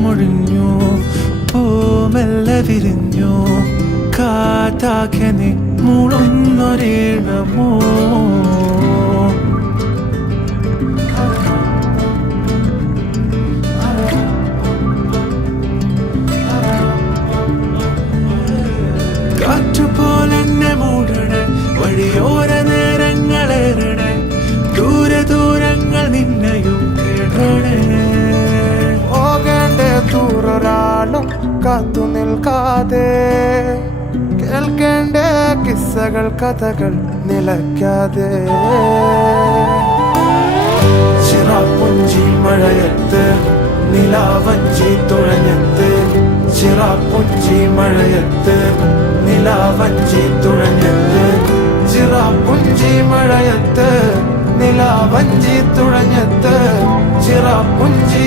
ചിറമൊഴിഞ്ഞു, പൂമെല്ലെ വിരിഞ്ഞു, കാറ്റാകെ നീ മൂളുന്നൊരീണമോ. കാറ്റുപോലെന്നെ മൂടണേ, വഴിയോര നേരങ്ങളേറണേ, ദൂരെ ദൂരങ്ങൾ നിന്നെയും കേടണേ. പോകേണ്ട ദൂരൊരാളും കാത്തു നിൽക്കാതെ, കേൾക്കേണ്ട കിസ്സകൾ കഥകൾ നിലയ്ക്കാതെ. ചിറാപ്പുഞ്ചി മഴയത്ത് നിലാവഞ്ചി തുഴഞ്ഞത്ത്, ചിറാപ്പുഞ്ചി മഴയത്ത് നിലാവഞ്ചി തുഴഞ്ഞത്ത്, ചിറാപ്പുഞ്ചി മഴയത്ത് നിലാവഞ്ചി തുഴഞ്ഞത്ത്, ചിറാപ്പുഞ്ചി